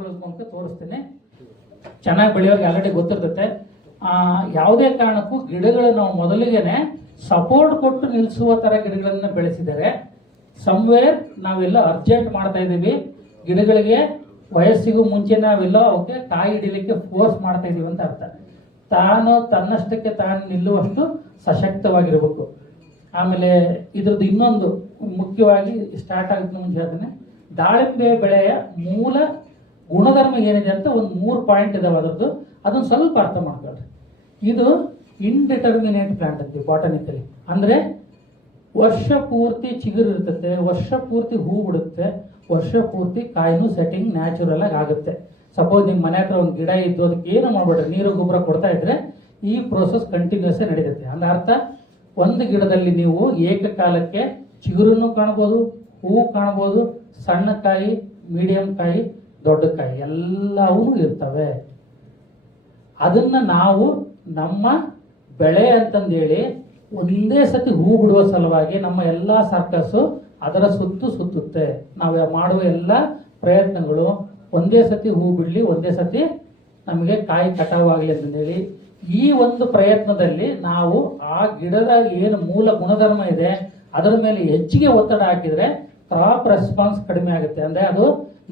ಮೂಲಕ ತೋರಿಸ್ತೇನೆ. ಚೆನ್ನಾಗಿ ಬೆಳೆಯೋರಿಗೆ ಆಲ್ರೆಡಿ ಗೊತ್ತಿರ್ತೈತೆ. ಯಾವುದೇ ಕಾರಣಕ್ಕೂ ಗಿಡಗಳು ನಾವು ಮೊದಲಿಗೆನೆ ಸಪೋರ್ಟ್ ಕೊಟ್ಟು ನಿಲ್ಲಿಸುವ ತರ ಗಿಡಗಳನ್ನ ಬೆಳೆಸಿದರೆ ಸಮ್ವೇರ್ ನಾವೆಲ್ಲ ಅರ್ಜೆಂಟ್ ಮಾಡ್ತಾ ಇದ್ದೀವಿ. ಗಿಡಗಳಿಗೆ ವಯಸ್ಸಿಗೂ ಮುಂಚೆ ನಾವೆಲ್ಲ ಅವಕ್ಕೆ ಕಾಯಿ ಹಿಡಿಲಿಕ್ಕೆ ಫೋರ್ಸ್ ಮಾಡ್ತಾ ಇದೀವಿ ಅಂತ ಅರ್ಥ. ತಾನು ತನ್ನಷ್ಟಕ್ಕೆ ತಾನು ನಿಲ್ಲುವಷ್ಟು ಸಶಕ್ತವಾಗಿರ್ಬೇಕು. ಆಮೇಲೆ ಇದ್ರದ್ದು ಇನ್ನೊಂದು ಮುಖ್ಯವಾಗಿ ಸ್ಟಾರ್ಟ್ ಆಗುತ್ತೆ ಮುಂಚೆ ಹೇಳ್ತೇನೆ, ದಾಳಿಂಬೆ ಬೆಳೆಯ ಮೂಲ ಗುಣಧರ್ಮ ಏನಿದೆ ಅಂತ ಒಂದು 3 ಪಾಯಿಂಟ್ ಇದಾವೆ ಅದರದ್ದು. ಅದನ್ನು ಸ್ವಲ್ಪ ಅರ್ಥ ಮಾಡ್ಕೊಳ್ರಿ. ಇದು ಇನ್ಡಿಟರ್ಮಿನೇಟ್ ಪ್ಲಾಂಟ್ ಅಂತೀವಿ ಬಾಟನಿಕಲಿ. ಅಂದರೆ ವರ್ಷ ಪೂರ್ತಿ ಚಿಗುರು ಇರ್ತದೆ, ವರ್ಷ ಪೂರ್ತಿ ಹೂ ಬಿಡುತ್ತೆ, ವರ್ಷ ಪೂರ್ತಿ ಕಾಯಿನೂ ಸೆಟ್ಟಿಂಗ್ ನ್ಯಾಚುರಲ್ ಆಗಿ ಆಗುತ್ತೆ. ಸಪೋಸ್ ನಿಮ್ಮ ಮನೆ ಹತ್ರ ಒಂದು ಗಿಡ ಇದ್ದು ಅದಕ್ಕೆ ಏನು ಮಾಡ್ಬೇಡ್ರಿ, ನೀರು ಗೊಬ್ಬರ ಕೊಡ್ತಾ ಇದ್ರೆ ಈ ಪ್ರೋಸೆಸ್ ಕಂಟಿನ್ಯೂಸ್ ನಡೀತೈತೆ. ಅಂದ ಅರ್ಥ ಒಂದು ಗಿಡದಲ್ಲಿ ನೀವು ಏಕಕಾಲಕ್ಕೆ ಚಿಗುರನ್ನು ಕಾಣ್ಬೋದು, ಹೂವು ಕಾಣ್ಬೋದು, ಸಣ್ಣ ಕಾಯಿ, ಮೀಡಿಯಂ ಕಾಯಿ, ದೊಡ್ಡ ಕಾಯಿ ಎಲ್ಲವೂ ಇರ್ತವೆ. ಅದನ್ನ ನಾವು ನಮ್ಮ ಬೆಳೆ ಅಂತಂದೇಳಿ ಒಂದೇ ಸತಿ ಹೂ ಬಿಡುವ ಸಲುವಾಗಿ ನಮ್ಮ ಎಲ್ಲ ಸರ್ಕಸ್ಸು ಅದರ ಸುತ್ತುತ್ತೆ. ನಾವು ಮಾಡುವ ಎಲ್ಲ ಪ್ರಯತ್ನಗಳು ಒಂದೇ ಸತಿ ಹೂ ಬಿಡಲಿ, ಒಂದೇ ಸತಿ ನಮಗೆ ಕಾಯಿ ಕಟಾವಾಗಲಿ ಅಂತಂದೇಳಿ ಈ ಒಂದು ಪ್ರಯತ್ನದಲ್ಲಿ ನಾವು ಆ ಗಿಡದ ಏನು ಮೂಲ ಗುಣಧರ್ಮ ಇದೆ ಅದರ ಮೇಲೆ ಹೆಚ್ಚಿಗೆ ಒತ್ತಡ ಹಾಕಿದ್ರೆ ಕ್ರಾಪ್ ರೆಸ್ಪಾನ್ಸ್ ಕಡಿಮೆ ಆಗುತ್ತೆ. ಅಂದರೆ ಅದು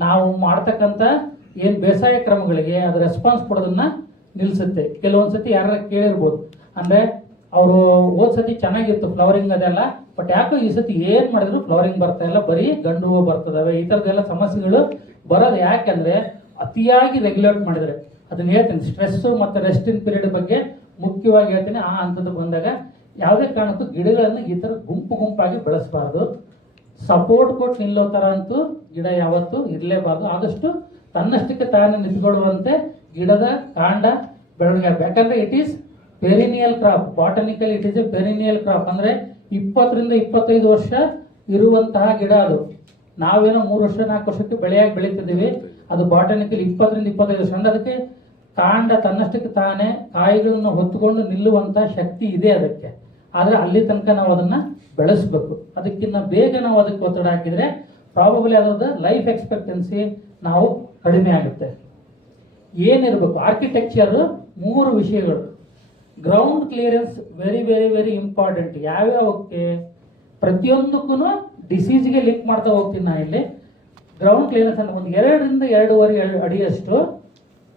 ನಾವು ಮಾಡ್ತಕ್ಕಂಥ ಏನು ಬೇಸಾಯ ಕ್ರಮಗಳಿಗೆ ಅದು ರೆಸ್ಪಾನ್ಸ್ ಕೊಡೋದನ್ನ ನಿಲ್ಲಿಸುತ್ತೆ. ಕೆಲವೊಂದ್ಸತಿ ಯಾರು ಕೇಳಿರ್ಬೋದು, ಅಂದರೆ ಅವರು ಹೋದ್ ಸತಿ ಚೆನ್ನಾಗಿತ್ತು ಫ್ಲವರಿಂಗ್ ಅದೆಲ್ಲ, ಬಟ್ ಯಾಕೋ ಈ ಸತಿ ಏನ್ ಮಾಡಿದ್ರು ಫ್ಲವರಿಂಗ್ ಬರ್ತಾ ಇಲ್ಲ, ಬರೀ ಗಂಡು ಹೂವು ಬರ್ತದವೆ. ಈ ಥರದ್ದೆಲ್ಲ ಸಮಸ್ಯೆಗಳು ಬರೋದು ಯಾಕೆಂದ್ರೆ ಅತಿಯಾಗಿ ರೆಗ್ಯುಲೇಟ್ ಮಾಡಿದ್ರೆ. ಅದನ್ನ ಹೇಳ್ತೀನಿ, ಸ್ಟ್ರೆಸ್ಸು ಮತ್ತು ರೆಸ್ಟಿಂಗ್ ಪೀರಿಯಡ್ ಬಗ್ಗೆ ಮುಖ್ಯವಾಗಿ ಹೇಳ್ತೀನಿ. ಆ ಹಂತದ ಬಂದಾಗ ಯಾವುದೇ ಕಾರಣಕ್ಕೂ ಗಿಡಗಳನ್ನು ಈ ಥರ ಗುಂಪಾಗಿ ಬೆಳೆಸಬಾರ್ದು. ಸಪೋರ್ಟ್ ಕೊಟ್ಟು ನಿಲ್ಲೋ ಥರ ಅಂತೂ ಗಿಡ ಯಾವತ್ತೂ ಇರಲೇಬಾರ್ದು. ಆದಷ್ಟು ತನ್ನಷ್ಟಕ್ಕೆ ತಾನೇ ನಿಂತ್ಕೊಳ್ಳುವಂತೆ ಗಿಡದ ಕಾಂಡ ಬೆಳವಣಿಗೆ. ಯಾಕಂದ್ರೆ it is perennial crop. Botanical it is A perennial crop. ಅಂದರೆ 20 ರಿಂದ 25 ವರ್ಷ ಇರುವಂತಹ ಗಿಡ ಅದು. ನಾವೇನೋ 3 ವರ್ಷ 4 ವರ್ಷಕ್ಕೆ ಬೆಳೆಯಾಗಿ ಬೆಳೀತಿದ್ದೀವಿ. ಅದು ಬಾಟನಿಕಲ್ 20 ರಿಂದ 25 ವರ್ಷ. ಅಂದ್ರೆ ಅದಕ್ಕೆ ಕಾಂಡ ತನ್ನಷ್ಟಕ್ಕೆ ತಾನೇ ಕಾಯಿಗಳನ್ನು ಹೊತ್ತುಕೊಂಡು ನಿಲ್ಲುವಂತಹ ಶಕ್ತಿ ಇದೆ ಅದಕ್ಕೆ. ಆದರೆ ಅಲ್ಲಿ ತನಕ ನಾವು ಅದನ್ನ ಬೆಳೆಸಬೇಕು. ಅದಕ್ಕಿಂತ ಬೇಗ ನಾವು ಅದಕ್ಕೆ ಒತ್ತಡ ಹಾಕಿದ್ರೆ ಪ್ರಾಬಬಲಿ ಅದರದ ಲೈಫ್ ಎಕ್ಸ್ಪೆಕ್ಟೆನ್ಸಿ ನಾವು ಕಡಿಮೆ ಆಗುತ್ತೆ. ಏನಿರಬೇಕು ಆರ್ಕಿಟೆಕ್ಚರ್ 3 ವಿಷಯಗಳು. Ground clearance very very very important. ಯಾವ್ಯಾವಕ್ಕೆ ಪ್ರತಿಯೊಂದಕ್ಕೂ ಡಿಸೀಸ್ಗೆ ಲಿಂಕ್ ಮಾಡ್ತಾ ಹೋಗ್ತೀನಿ ನಾ ಇಲ್ಲಿ. ಗ್ರೌಂಡ್ ಕ್ಲಿಯರೆನ್ಸ್ ಅಂದ್ರೆ ಒಂದು 2 ರಿಂದ 2.5 ಅಡಿಯಷ್ಟು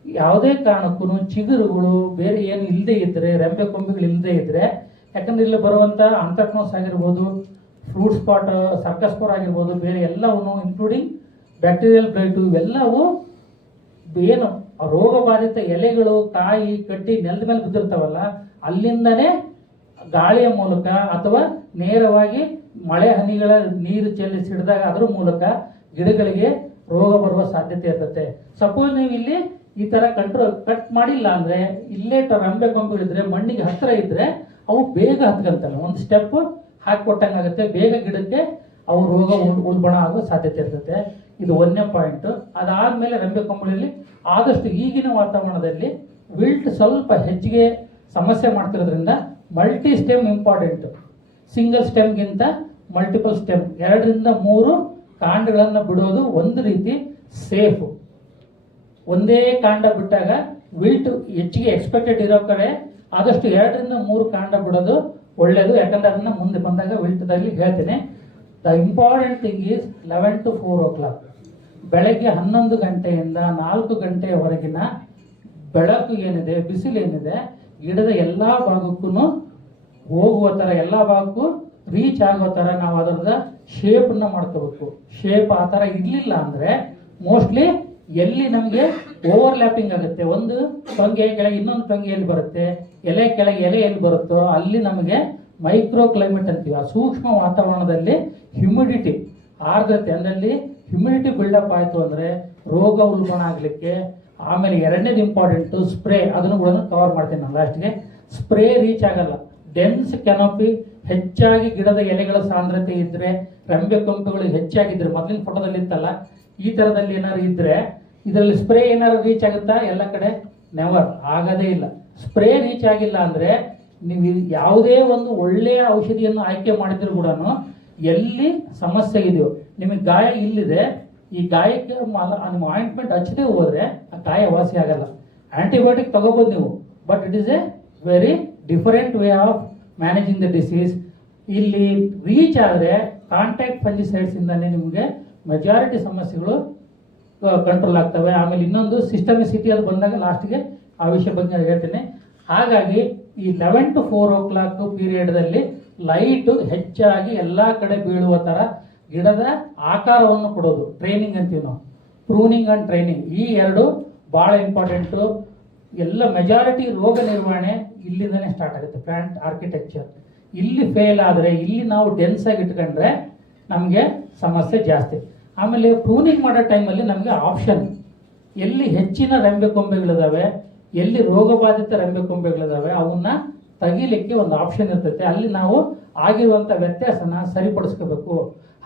ಯಾವುದೇ ಕಾರಣಕ್ಕೂ ಚಿಗುರುಗಳು ಬೇರೆ ಏನು ಇಲ್ಲದೆ ಇದ್ರೆ, ರೆಂಬೆ ಕೊಂಬೆಗಳು ಇಲ್ಲದೆ ಇದ್ರೆ, ಯಾಕಂದ್ರೆ ಇಲ್ಲಿ ಬರುವಂತ ಅಂಥಕ್ನೋಸ್ ಆಗಿರ್ಬೋದು, ಫ್ರೂಟ್ ಸ್ಪಾಟ್, ಸರ್ಕಸ್ಪೋರ್ ಆಗಿರ್ಬೋದು, ಬೇರೆ ಎಲ್ಲವೂ ಇನ್ಕ್ಲೂಡಿಂಗ್ ಬ್ಯಾಕ್ಟೀರಿಯಲ್ ಬ್ಲೈಟ್ ಇವೆಲ್ಲವೂ ಏನು ರೋಗ ಬಾಧಿತ ಎಲೆಗಳು, ಕಾಯಿ, ಕಡ್ಡಿ ನೆಲದ ಮೇಲೆ ಬಿದ್ದಿರ್ತಾವಲ್ಲ, ಅಲ್ಲಿಂದನೇ ಗಾಳಿಯ ಮೂಲಕ ಅಥವಾ ನೇರವಾಗಿ ಮಳೆ ಹನಿಗಳ ನೀರು ಚೆಲ್ಲಿ ಸಿಡಿದಾಗ ಅದರ ಮೂಲಕ ಗಿಡಗಳಿಗೆ ರೋಗ ಬರುವ ಸಾಧ್ಯತೆ ಇರ್ತದೆ. ಸಪೋಸ್ ನೀವು ಇಲ್ಲಿ ಈ ತರ ಕಟ್ ಮಾಡಿಲ್ಲ ಅಂದ್ರೆ, ಇಲ್ಲೇ ರಂಬೆ ಕೊಂಬೆಗಳಿದ್ರೆ ಮಣ್ಣಿಗೆ ಹತ್ರ ಇದ್ರೆ ಅವು ಬೇಗ ಹತ್ಕಂತಲ್ಲ. ಒಂದು ಸ್ಟೆಪ್ ಹಾಕಿಕೊಟ್ಟಂಗಾಗುತ್ತೆ, ಬೇಗ ಗಿಡಕ್ಕೆ ಅವು ರೋಗ ಉಲ್ಬಣ ಆಗೋ ಸಾಧ್ಯತೆ ಇರ್ತದೆ. ಇದು 1ನೇ ಪಾಯಿಂಟ್. ಅದಾದ್ಮೇಲೆ ರೆಂಬೆ ಕೊಂಬೆಗಳಲ್ಲಿ ಆದಷ್ಟು ಈಗಿನ ವಾತಾವರಣದಲ್ಲಿ ವಿಲ್ಟ್ ಸ್ವಲ್ಪ ಹೆಚ್ಚಿಗೆ ಸಮಸ್ಯೆ ಮಾಡ್ತಿರೋದ್ರಿಂದ ಮಲ್ಟಿ ಸ್ಟೆಮ್ ಇಂಪಾರ್ಟೆಂಟ್. ಸಿಂಗಲ್ ಸ್ಟೆಮ್ಗಿಂತ ಮಲ್ಟಿಪಲ್ ಸ್ಟೆಮ್ 2 ರಿಂದ 3 ಕಾಂಡಗಳನ್ನು ಬಿಡೋದು ಒಂದು ರೀತಿ ಸೇಫ್. ಒಂದೇ ಕಾಂಡ ಬಿಟ್ಟಾಗ ವಿಲ್ಟ್ ಹೆಚ್ಚಿಗೆ ಎಕ್ಸ್ಪೆಕ್ಟೆಡ್ ಇರೋ ಕಡೆ ಆದಷ್ಟು 2 ರಿಂದ 3 ಕಾಂಡ ಬಿಡೋದು ಒಳ್ಳೆಯದು. ಯಾಕಂದ್ರೆ ಅದನ್ನ ಮುಂದೆ ಬಂದಾಗ ವಿಲ್ಟ್ದಲ್ಲಿ ಹೇಳ್ತೀನಿ. The important thing is 11 to 4 o'clock. ಬೆಳಗ್ಗೆ 11 ಗಂಟೆಯಿಂದ 4 ಗಂಟೆಯವರೆಗಿನ ಬೆಳಕು ಏನಿದೆ, ಬಿಸಿಲು ಏನಿದೆ, ಗಿಡದ ಎಲ್ಲ ಭಾಗಕ್ಕೂ ಹೋಗುವ ಥರ, ಎಲ್ಲ ಭಾಗಕ್ಕೂ ರೀಚ್ ಆಗೋ ಥರ ನಾವು ಅದರದ ಶೇಪನ್ನ ಮಾಡ್ಕೋಬೇಕು. ಶೇಪ್ ಆ ಥರ ಇರಲಿಲ್ಲ ಅಂದರೆ ಮೋಸ್ಟ್ಲಿ ಎಲ್ಲಿ ನಮಗೆ ಓವರ್ಲ್ಯಾಪಿಂಗ್ ಆಗುತ್ತೆ, ಒಂದು ಟೊಂಗೆ ಕೆಳಗೆ ಇನ್ನೊಂದು ಟೊಂಗೆ ಎಲ್ಲಿ ಬರುತ್ತೆ, ಎಲೆ ಕೆಳಗೆ ಎಲೆ ಎಲ್ಲಿ ಬರುತ್ತೋ ಅಲ್ಲಿ ನಮಗೆ ಮೈಕ್ರೋ ಕ್ಲೈಮೇಟ್ ಅಂತೀವಿ. ಆ ಸೂಕ್ಷ್ಮ ವಾತಾವರಣದಲ್ಲಿ ಹ್ಯುಮಿಡಿಟಿ, ಆರ್ದ್ರತೆ, ಅಂದಲ್ಲಿ ಹ್ಯುಮಿಡಿಟಿ ಬಿಲ್ಡಪ್ ಆಯಿತು ಅಂದರೆ ರೋಗ ಉಲ್ಬಣ ಆಗಲಿಕ್ಕೆ. ಆಮೇಲೆ 2ನೇದು ಇಂಪಾರ್ಟೆಂಟು ಸ್ಪ್ರೇ. ಅದನ್ನು ಕೂಡ ಕವರ್ ಮಾಡ್ತೀನಿ ನಾನು ಲಾಸ್ಟ್ಗೆ. ಸ್ಪ್ರೇ ರೀಚ್ ಆಗಲ್ಲ. ಡೆನ್ಸ್ ಕೆನೋಪಿ, ಹೆಚ್ಚಾಗಿ ಗಿಡದ ಎಲೆಗಳ ಸಾಂದ್ರತೆ ಇದ್ರೆ, ರೆಂಬೆ ಕೊಂಬೆಗಳು ಹೆಚ್ಚಾಗಿದ್ರೆ, ಮೊದಲಿನ ಫೋಟೋದಲ್ಲಿ ಇತ್ತಲ್ಲ ಈ ಥರದಲ್ಲಿ ಏನಾದ್ರು ಇದ್ರೆ ಇದರಲ್ಲಿ ಸ್ಪ್ರೇ ಏನಾದ್ರು ರೀಚ್ ಆಗುತ್ತಾ? ಎಲ್ಲ ಕಡೆ ನೆವರ್, ಆಗೋದೇ ಇಲ್ಲ. ಸ್ಪ್ರೇ ರೀಚ್ ಆಗಿಲ್ಲ ಅಂದರೆ ನೀವು ಯಾವುದೇ ಒಂದು ಒಳ್ಳೆಯ ಔಷಧಿಯನ್ನು ಆಯ್ಕೆ ಮಾಡಿದ್ರು ಕೂಡ ಎಲ್ಲಿ ಸಮಸ್ಯೆ ಇದೆಯೋ, ನಿಮಗೆ ಗಾಯ ಇಲ್ಲಿದೆ ಈ ಗಾಯಕ್ಕೆ ನಿಮ್ಮ ಆಯಿಂಟ್ಮೆಂಟ್ ಹಚ್ಚದೆ ಹೋದ್ರೆ ಆ ಗಾಯ ವಾಸಿ ಆಗಲ್ಲ. ಆಂಟಿಬಯೋಟಿಕ್ ತಗೋಬೋದು ನೀವು, but it is A very different way of managing the disease. ಇಲ್ಲಿ ರೀಚ್ ಆದರೆ ಕಾಂಟ್ಯಾಕ್ಟ್ ಫಂಜಿಸೈಡ್ಸ್ ಇಂದಾನೆ ನಿಮಗೆ ಮೆಜಾರಿಟಿ ಸಮಸ್ಯೆಗಳು ಕಂಟ್ರೋಲ್ ಆಗ್ತವೆ. ಆಮೇಲೆ ಇನ್ನೊಂದು ಸಿಸ್ಟಮಿಸಿಟಿ ಅದು ಬಂದಾಗ ಲಾಸ್ಟ್ಗೆ ಆ ವಿಷಯ ಬಗ್ಗೆ ಹೇಳ್ತೇನೆ. ಹಾಗಾಗಿ ಈ 11 to 4 o'clock ಪೀರಿಯಡ್ದಲ್ಲಿ ಲೈಟು ಹೆಚ್ಚಾಗಿ ಎಲ್ಲ ಕಡೆ ಬೀಳುವ ಥರ ಗಿಡದ ಆಕಾರವನ್ನು ಕೊಡೋದು, ಟ್ರೈನಿಂಗ್ ಅಂತೀವಿ ನಾವು, ಪ್ರೂನಿಂಗ್ ಆ್ಯಂಡ್ ಟ್ರೈನಿಂಗ್. ಈ ಎರಡು ಭಾಳ ಇಂಪಾರ್ಟೆಂಟು. ಎಲ್ಲ ಮೆಜಾರಿಟಿ ರೋಗ ನಿರ್ವಹಣೆ ಇಲ್ಲಿಂದನೇ ಸ್ಟಾರ್ಟ್ ಆಗುತ್ತೆ. ಪ್ಲಾಂಟ್ ಆರ್ಕಿಟೆಕ್ಚರ್ ಇಲ್ಲಿ ಫೇಲ್ ಆದರೆ, ಇಲ್ಲಿ ನಾವು ಡೆನ್ಸ್ ಆಗಿ ಇಟ್ಕೊಂಡ್ರೆ ನಮಗೆ ಸಮಸ್ಯೆ ಜಾಸ್ತಿ. ಆಮೇಲೆ ಪ್ರೂನಿಂಗ್ ಮಾಡೋ ಟೈಮಲ್ಲಿ ನಮಗೆ ಆಪ್ಷನ್, ಎಲ್ಲಿ ಹೆಚ್ಚಿನ ರೆಂಬೆ ಕೊಂಬೆಗಳಿದಾವೆ, ಎಲ್ಲಿ ರೋಗಬಾಧಿತ ರೆಂಬೆ ಕೊಂಬೆಗಳಿದಾವೆ ಅವನ್ನ ತೆಗಿಲಿಕ್ಕೆ ಒಂದು ಆಪ್ಷನ್ ಇರ್ತೈತೆ. ಅಲ್ಲಿ ನಾವು ಆಗಿರುವಂಥ ವ್ಯತ್ಯಾಸನ ಸರಿಪಡಿಸ್ಕೋಬೇಕು.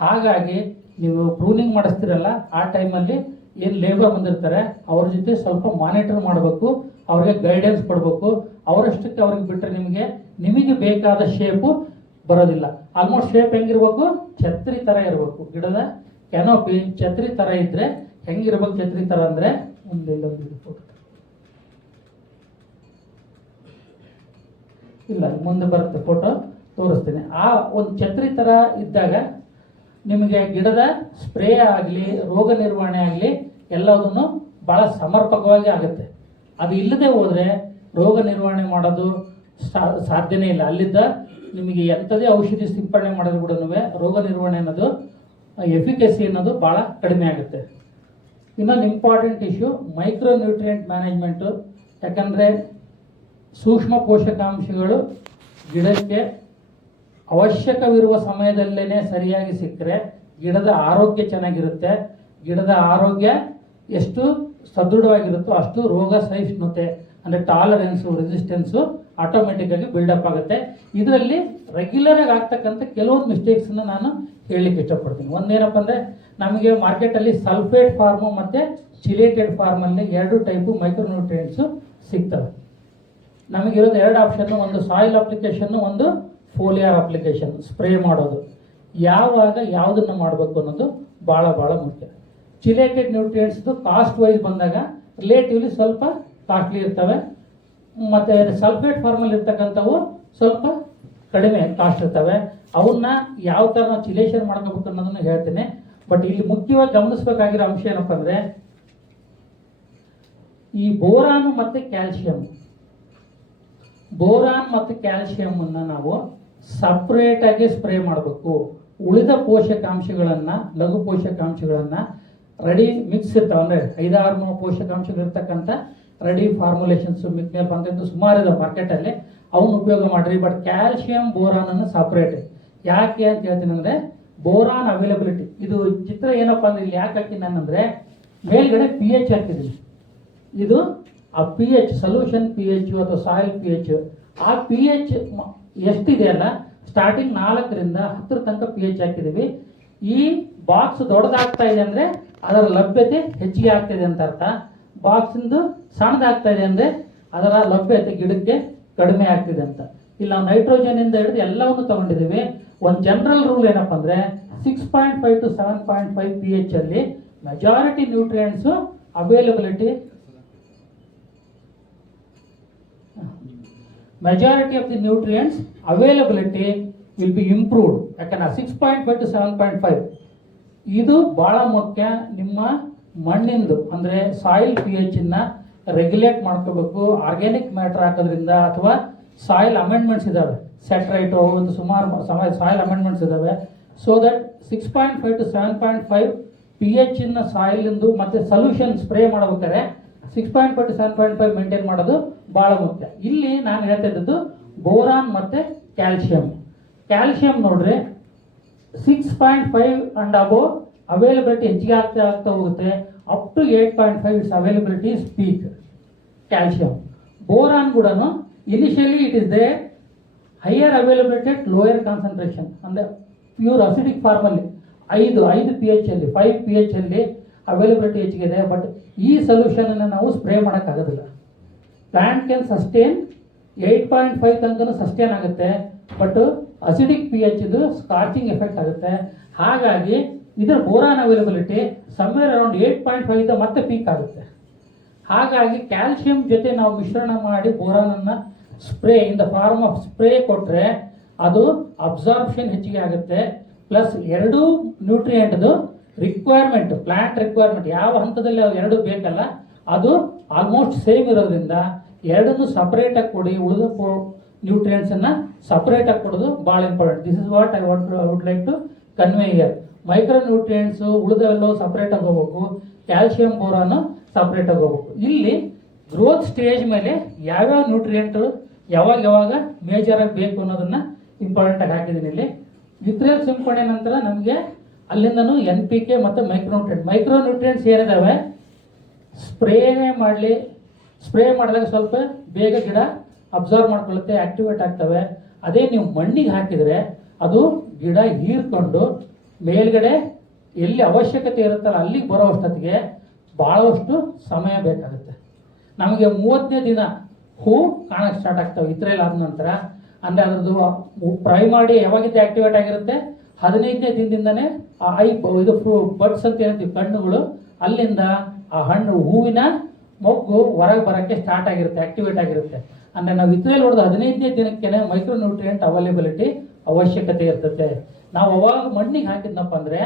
ಹಾಗಾಗಿ ನೀವು ಪ್ರೂನಿಂಗ್ ಮಾಡಿಸ್ತೀರಲ್ಲ, ಆ ಟೈಮಲ್ಲಿ ಏನು ಲೇಬರ್ ಬಂದಿರ್ತಾರೆ ಅವ್ರ ಜೊತೆ ಸ್ವಲ್ಪ ಮಾನಿಟರ್ ಮಾಡಬೇಕು, ಅವ್ರಿಗೆ ಗೈಡೆನ್ಸ್ ಕೊಡಬೇಕು. ಅವರಷ್ಟಕ್ಕೆ ಅವ್ರಿಗೆ ಬಿಟ್ಟರೆ ನಿಮಗೆ ಬೇಕಾದ ಶೇಪು ಬರೋದಿಲ್ಲ. ಆಲ್ಮೋಸ್ಟ್ ಶೇಪ್ ಹೆಂಗಿರ್ಬೇಕು, ಛತ್ರಿ ಥರ ಇರಬೇಕು. ಗಿಡದ ಕ್ಯಾನೋಪಿ ಛತ್ರಿ ಥರ ಇದ್ದರೆ ಹೆಂಗಿರ್ಬೇಕು, ಛತ್ರಿ ಥರ ಅಂದರೆ ಇಲ್ಲ ಮುಂದೆ ಬರುತ್ತೆ, ಫೋಟೋ ತೋರಿಸ್ತೀನಿ. ಆ ಒಂದು ಛತ್ರಿ ಥರ ಇದ್ದಾಗ ನಿಮಗೆ ಗಿಡದ ಸ್ಪ್ರೇ ಆಗಲಿ ರೋಗ ನಿರ್ವಹಣೆ ಆಗಲಿ ಎಲ್ಲದನ್ನು ಭಾಳ ಸಮರ್ಪಕವಾಗಿ ಆಗುತ್ತೆ. ಅದು ಇಲ್ಲದೆ ಹೋದರೆ ರೋಗ ನಿರ್ವಹಣೆ ಮಾಡೋದು ಸಾಧ್ಯನೇ ಇಲ್ಲ. ಅಲ್ಲಿದ್ದ ನಿಮಗೆ ಎಂಥದೇ ಔಷಧಿ ಸಿಂಪಡಣೆ ಮಾಡೋದು ಕೂಡ ರೋಗ ನಿರ್ವಹಣೆ ಅನ್ನೋದು ಎಫಿಕಸಿ ಅನ್ನೋದು ಭಾಳ ಕಡಿಮೆ ಆಗುತ್ತೆ. ಇನ್ನೊಂದು important issue micro nutrient management. ಯಾಕಂದರೆ ಸೂಕ್ಷ್ಮ ಪೋಷಕಾಂಶಗಳು ಗಿಡಕ್ಕೆ ಅವಶ್ಯಕವಿರುವ ಸಮಯದಲ್ಲೇ ಸರಿಯಾಗಿ ಸಿಕ್ಕರೆ ಗಿಡದ ಆರೋಗ್ಯ ಚೆನ್ನಾಗಿರುತ್ತೆ. ಗಿಡದ ಆರೋಗ್ಯ ಎಷ್ಟು ಸದೃಢವಾಗಿರುತ್ತೋ ಅಷ್ಟು ರೋಗ ಸಹಿಷ್ಣುತೆ ಅಂದರೆ ಟಾಲರೆನ್ಸು, ರೆಸಿಸ್ಟೆನ್ಸು ಆಟೋಮೆಟಿಕ್ಕಾಗಿ ಬಿಲ್ಡಪ್ ಆಗುತ್ತೆ. ಇದರಲ್ಲಿ ರೆಗ್ಯುಲರಾಗಿ ಆಗ್ತಕ್ಕಂಥ ಕೆಲವೊಂದು ಮಿಸ್ಟೇಕ್ಸನ್ನು ನಾನು ಹೇಳಲಿಕ್ಕೆ ಇಷ್ಟಪಡ್ತೀನಿ. ಒಂದೇನಪ್ಪ ಅಂದರೆ, ನಮಗೆ ಮಾರ್ಕೆಟಲ್ಲಿ ಸಲ್ಫೇಟ್ ಫಾರ್ಮು ಮತ್ತು ಚಿಲೇಟೆಡ್ ಫಾರ್ಮಲ್ಲಿ 2 ಟೈಪು ಮೈಕ್ರೋನ್ಯೂಟ್ರಿಯೆಂಟ್ಸು ಸಿಗ್ತವೆ. ನಮಗಿರೋದು 2 ಆಪ್ಷನ್ನು, ಒಂದು ಸಾಯಿಲ್ ಅಪ್ಲಿಕೇಶನ್ನು, ಒಂದು ಫೋಲಿಯಾರ್ ಅಪ್ಲಿಕೇಶನ್ ಸ್ಪ್ರೇ ಮಾಡೋದು. ಯಾವಾಗ ಯಾವುದನ್ನು ಮಾಡಬೇಕು ಅನ್ನೋದು ಭಾಳ ಮುಖ್ಯ. ಚಿಲೇಟೆಡ್ ನ್ಯೂಟ್ರಿಯೆಂಟ್ಸ್ದು ಕಾಸ್ಟ್ ವೈಸ್ ಬಂದಾಗ ರಿಲೇಟಿವ್ಲಿ ಸ್ವಲ್ಪ ಕಾಸ್ಟ್ಲಿ ಇರ್ತವೆ, ಮತ್ತು ಸಲ್ಫೇಟ್ ಫಾರ್ಮಲ್ಲಿ ಇರ್ತಕ್ಕಂಥವು ಸ್ವಲ್ಪ ಕಡಿಮೆ ಕಾಸ್ಟ್ ಇರ್ತವೆ. ಅವನ್ನ ಯಾವ ಥರ ನಾವು ಚಿಲೇಷನ್ ಮಾಡ್ಕೋಬೇಕು ಅನ್ನೋದನ್ನು ಹೇಳ್ತೇನೆ. ಬಟ್ ಇಲ್ಲಿ ಮುಖ್ಯವಾಗಿ ಗಮನಿಸಬೇಕಾಗಿರೋ ಅಂಶ ಏನಪ್ಪ ಅಂದರೆ, ಈ ಬೋರಾನ್ ಮತ್ತು ಕ್ಯಾಲ್ಸಿಯಮನ್ನು ನಾವು ಸಪ್ರೇಟಾಗಿ ಸ್ಪ್ರೇ ಮಾಡಬೇಕು. ಉಳಿದ ಪೋಷಕಾಂಶಗಳನ್ನು, ಲಘು ಪೋಷಕಾಂಶಗಳನ್ನು ರೆಡಿ ಮಿಕ್ಸ್ ಇರ್ತಾವೆ, ಅಂದರೆ 5-6 ಪೋಷಕಾಂಶಗಳಿರ್ತಕ್ಕಂಥ ರೆಡಿ ಫಾರ್ಮುಲೇಷನ್ಸು ಮಿಕ್ಮೇಲ್ ಅಂತ ಸುಮಾರು ಇದೆ ಮಾರ್ಕೆಟಲ್ಲಿ, ಅವನ್ನ ಉಪಯೋಗ ಮಾಡಿರಿ. ಬಟ್ ಕ್ಯಾಲ್ಸಿಯಂ ಬೋರಾನನ್ನು ಸಪ್ರೇಟ್. ಯಾಕೆ ಅಂತ ಹೇಳ್ತೀನಿ ಅಂದರೆ, ಬೋರಾನ್ ಅವೈಲಬಿಲಿಟಿ ಇದು ಚಿತ್ರ ಏನಪ್ಪ ಅಂದರೆ, ಇಲ್ಲಿ ಯಾಕೆ ಹಾಕಿ ನಾನಂದರೆ, ಮೇಲ್ಗಡೆ pH ಹಾಕಿದ್ದೀನಿ. ಇದು ಆ pH ಸೊಲ್ಯೂಷನ್ pH ಅಥವಾ ಸಾಯಿಲ್ pH, ಆ pH ಎಷ್ಟಿದೆಯಲ್ಲ ಸ್ಟಾರ್ಟಿಂಗ್ 4ರಿಂದ 10 ತನಕ pH ಹಾಕಿದ್ದೀವಿ. ಈ ಬಾಕ್ಸ್ ದೊಡ್ಡದಾಗ್ತಾ ಇದೆ ಅಂದರೆ ಅದರ ಲಭ್ಯತೆ ಹೆಚ್ಚಿಗೆ ಆಗ್ತಾಯಿದೆ ಅಂತ ಅರ್ಥ. ಬಾಕ್ಸಿಂದು ಸಣ್ಣದಾಗ್ತಾ ಇದೆ ಅಂದರೆ ಅದರ ಲಭ್ಯತೆ ಗಿಡಕ್ಕೆ ಕಡಿಮೆ ಆಗ್ತಿದೆ ಅಂತ. ಇಲ್ಲಿ ನಾವು ನೈಟ್ರೋಜನಿಂದ ಹಿಡಿದು ಎಲ್ಲವನ್ನು ತಗೊಂಡಿದ್ದೀವಿ. ಒಂದು ಜನರಲ್ ರೂಲ್ ಏನಪ್ಪ ಅಂದರೆ, 6.5 to 7.5 pH ಅಲ್ಲಿ majority nutrients availability, majority of the nutrients availability will be improved. ಯಾಕಂದ್ರೆ 6.5 to 7.5 ಇದು ಭಾಳ ಮುಖ್ಯ. ನಿಮ್ಮ ಮಣ್ಣಿಂದು ಅಂದರೆ ಸಾಯಿಲ್ pHನ್ನ ರೆಗ್ಯುಲೇಟ್ ಮಾಡ್ಕೋಬೇಕು. ಆರ್ಗ್ಯಾನಿಕ್ ಮ್ಯಾಟ್ರ್ ಹಾಕೋದ್ರಿಂದ, ಅಥವಾ ಸಾಯಿಲ್ ಅಮೆಂಡ್ಮೆಂಟ್ಸ್ ಇದ್ದಾವೆ, ಸೆಟ್ರೈಟು, ಒಂದು ಸುಮಾರು ಸಾಯಿಲ್ ಅಮೆಂಡ್ಮೆಂಟ್ಸ್ ಇದ್ದಾವೆ. ಸೊ ದಟ್ 6.5 to 7.5 pH ಇನ್ನ ಸಾಯಿಲಿಂದು ಮತ್ತು ಸೊಲ್ಯೂಷನ್ ಸ್ಪ್ರೇ ಮಾಡ್ಬೇಕಾದ್ರೆ 6.5 to 7.5 ಮೇಂಟೈನ್ ಮಾಡೋದು ಭಾಳ ಮುಖ್ಯ. ಇಲ್ಲಿ ನಾನು ಹೇಳ್ತಾ ಇದ್ದದ್ದು ಬೋರಾನ್ ಮತ್ತು ಕ್ಯಾಲ್ಸಿಯಂ ನೋಡ್ರಿ, 6.5 ಅಂಡ್ ಅಬೋವ್ ಅವೈಲಬಿಲಿಟಿ ಹೆಚ್ಚಿಗೆ ಆಗ್ತಾ ಹೋಗುತ್ತೆ. Up to 8.5 it's availability is peak. Calcium boron ಕೂಡ initially it is the higher availability at lower concentration. ಅಂದರೆ ಪ್ಯೂರ್ ಅಸಿಡಿಕ್ ಫಾರ್ಮಲ್ಲಿ 5 pH ಅಲ್ಲಿ 5 pH ಅಲ್ಲಿ ಅವೈಲಬಿಲಿಟಿ ಹೆಚ್ಚಿಗಿದೆ. ಬಟ್ ಈ ಸೊಲ್ಯೂಷನನ್ನು ನಾವು ಸ್ಪ್ರೇ ಮಾಡೋಕ್ಕಾಗೋದಿಲ್ಲ. ಪ್ಲಾಂಟ್ ಕ್ಯಾನ್ ಸಸ್ಟೇನ್ 8.5 ತನಕ ಸಸ್ಟೇನ್ ಆಗುತ್ತೆ, ಬಟ್ ಅಸಿಡಿಕ್ pH ಇದು ಸ್ಕಾರ್ಚಿಂಗ್ ಎಫೆಕ್ಟ್ ಆಗುತ್ತೆ. ಹಾಗಾಗಿ ಇದರ ಬೋರಾನ್ ಅವೈಲಬಿಲಿಟಿ ಸಮ್ವೇರ್ ಅರೌಂಡ್ 8.5 ಮತ್ತೆ ಪೀಕ್ ಆಗುತ್ತೆ. ಹಾಗಾಗಿ ಕ್ಯಾಲ್ಸಿಯಂ ಜೊತೆ ನಾವು ಮಿಶ್ರಣ ಮಾಡಿ ಬೋರಾನನ್ನು spray in the form of spray ಕೊಟ್ಟರೆ ಅದು ಅಬ್ಸಾರ್ಪ್ಷನ್ ಹೆಚ್ಚಿಗೆ ಆಗುತ್ತೆ. ಪ್ಲಸ್ ಎರಡೂ ನ್ಯೂಟ್ರಿಯೆಂಟ್ದು ರಿಕ್ವೈರ್ಮೆಂಟ್, ಪ್ಲಾಂಟ್ ರಿಕ್ವೈರ್ಮೆಂಟ್ ಯಾವ ಹಂತದಲ್ಲಿ ಅವು ಎರಡು ಬೇಕಲ್ಲ ಅದು ಆಲ್ಮೋಸ್ಟ್ ಸೇಮ್ ಇರೋದ್ರಿಂದ ಎರಡನ್ನು ಸಪರೇಟಾಗಿ ಕೊಡಿ, ಉಳಿದ ನ್ಯೂಟ್ರಿಯೆಂಟ್ಸನ್ನು ಸಪರೇಟಾಗಿ ಕೊಡೋದು ಭಾಳ important. This is what I would like to convey here. Micro nutrients ಉಳಿದವೆಲ್ಲವೂ ಸಪ್ರೇಟಾಗಿ ಹೋಗ್ಬೇಕು, ಕ್ಯಾಲ್ಸಿಯಂ ಬೋರಾನು ಸಪ್ರೇಟಾಗಿ ಹೋಗ್ಬೇಕು. ಇಲ್ಲಿ ಗ್ರೋತ್ ಸ್ಟೇಜ್ ಮೇಲೆ ಯಾವ್ಯಾವ ನ್ಯೂಟ್ರಿಯೆಂಟು ಯಾವಾಗ ಮೇಜರಾಗಿ ಬೇಕು ಅನ್ನೋದನ್ನು ಇಂಪಾರ್ಟೆಂಟಾಗಿ ಹಾಕಿದ್ದೀನಿ ಇಲ್ಲಿ. ವಿತ್ರೇಲ್ ಸಿಂಪಡಣೆ ನಂತರ ನಮಗೆ ಅಲ್ಲಿಂದನೂ NPK ಮತ್ತು ಮೈಕ್ರೋ ನ್ಯೂಟ್ರಿಯೆಂಟ್ಸ್ ಏನಿದ್ದಾವೆ ಸ್ಪ್ರೇನೇ ಮಾಡಲಿ, ಸ್ಪ್ರೇ ಮಾಡಿದಾಗ ಸ್ವಲ್ಪ ಬೇಗ ಗಿಡ ಅಬ್ಸರ್ವ್ ಮಾಡ್ಕೊಳ್ಳುತ್ತೆ, ಆಕ್ಟಿವೇಟ್ ಆಗ್ತವೆ. ಅದೇ ನೀವು ಮಣ್ಣಿಗೆ ಹಾಕಿದರೆ ಅದು ಗಿಡ ಹೀರ್ಕೊಂಡು ಮೇಲ್ಗಡೆ ಎಲ್ಲಿ ಅವಶ್ಯಕತೆ ಇರುತ್ತಲ್ಲ ಅಲ್ಲಿಗೆ ಬರೋ ಅಷ್ಟೊತ್ತಿಗೆ ಭಾಳಷ್ಟು ಸಮಯ ಬೇಕಾಗುತ್ತೆ. ನಮಗೆ 30ನೇ ದಿನ ಹೂ ಕಾಣಕ್ಕೆ ಸ್ಟಾರ್ಟ್ ಆಗ್ತವೆ ಇತ್ರೇಲ್ ಆದ ನಂತರ. ಅಂದರೆ ಅದರದ್ದು ಪ್ರೈಮರಿ ಯಾವಾಗಿದ್ದ ಆಕ್ಟಿವೇಟ್ ಆಗಿರುತ್ತೆ 15ನೇ ದಿನದಿಂದನೇ ಇದು ಬಡ್ಸ್ ಅಂತ ಹೇಳ್ತೀವಿ ಕಣ್ಣುಗಳು, ಅಲ್ಲಿಂದ ಆ ಹಣ್ಣು ಹೂವಿನ ಮೊಗ್ಗು ಹೊರಗೆ ಬರೋಕ್ಕೆ ಸ್ಟಾರ್ಟ್ ಆಗಿರುತ್ತೆ, ಆಕ್ಟಿವೇಟ್ ಆಗಿರುತ್ತೆ. ಅಂದರೆ ನಾವು ಇತ್ರೇಲ್ ಹೊಡೆದು 15ನೇ ದಿನಕ್ಕೆ ಮೈಕ್ರೋ ನ್ಯೂಟ್ರಿಯೆಂಟ್ ಅವೈಲೇಬಿಲಿಟಿ ಅವಶ್ಯಕತೆ ಇರ್ತದೆ. ನಾವು ಅವಾಗ ಮಣ್ಣಿಗೆ ಹಾಕಿದ್ನಪ್ಪ ಅಂದರೆ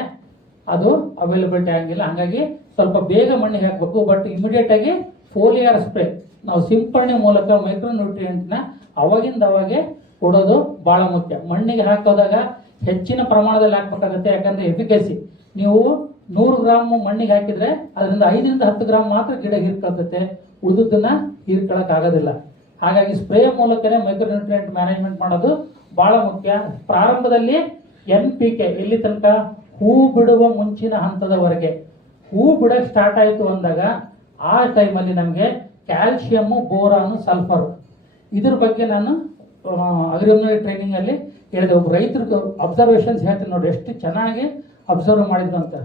ಅದು ಅವೈಲೇಬಿಲಿಟಿ ಆಗಿಲ್ಲ. ಹಾಗಾಗಿ ಸ್ವಲ್ಪ ಬೇಗ ಮಣ್ಣಿಗೆ ಹಾಕಬೇಕು. ಬಟ್ ಇಮಿಡಿಯೇಟಾಗಿ ಫೋಲಿಯರ್ ಸ್ಪ್ರೇ ನಾವು ಸಿಂಪಡಣೆ ಮೂಲಕ ಮೈಕ್ರೋ ನ್ಯೂಟ್ರಿಯೆಂಟ್ನ ಅವಾಗಿಂದ ಅವಾಗೆ ಕೊಡೋದು ಭಾಳ ಮುಖ್ಯ. ಮಣ್ಣಿಗೆ ಹಾಕೋದಾಗ ಹೆಚ್ಚಿನ ಪ್ರಮಾಣದಲ್ಲಿ ಹಾಕಬೇಕಾಗುತ್ತೆ. ಯಾಕಂದರೆ ಎಫಿಕಸಿ ನೀವು 100 ಗ್ರಾಮ್ ಮಣ್ಣಿಗೆ ಹಾಕಿದರೆ ಅದರಿಂದ 5ರಿಂದ 10 ಗ್ರಾಮ್ ಮಾತ್ರ ಗಿಡ ಹೀರ್ಕೊಳ್ತೈತೆ, ಉಳಿದದ್ದನ್ನು ಹೀರ್ಕೊಳ್ಳೋಕ್ಕಾಗೋದಿಲ್ಲ. ಹಾಗಾಗಿ ಸ್ಪ್ರೇ ಮೂಲಕನೇ ಮೈಕ್ರೋ ನ್ಯೂಟ್ರಿಯೆಂಟ್ ಮ್ಯಾನೇಜ್ಮೆಂಟ್ ಮಾಡೋದು ಭಾಳ ಮುಖ್ಯ. ಪ್ರಾರಂಭದಲ್ಲಿ NPK ಎಲ್ಲಿ ತನಕ ಹೂ ಬಿಡುವ ಮುಂಚಿನ ಹಂತದವರೆಗೆ, ಹೂ ಬಿಡೋಕ್ಕೆ ಸ್ಟಾರ್ಟ್ ಆಯಿತು ಅಂದಾಗ ಆ ಟೈಮಲ್ಲಿ ನಮಗೆ ಕ್ಯಾಲ್ಶಿಯಮ್ಮು, ಬೋರಾನು, ಸಲ್ಫರ್ ಇದ್ರ ಬಗ್ಗೆ ನಾನು ಅಗ್ರಿಕಲ್ಚರ್ ಟ್ರೈನಿಂಗಲ್ಲಿ ಹೇಳಿದೆ. ಒಬ್ಬ ರೈತರಿಗೆ ಅಬ್ಸರ್ವೇಷನ್ಸ್ ಹೇಳ್ತೀನಿ ನೋಡಿ, ಎಷ್ಟು ಚೆನ್ನಾಗಿ ಅಬ್ಸರ್ವ್ ಮಾಡಿದ್ರು ಅಂತ.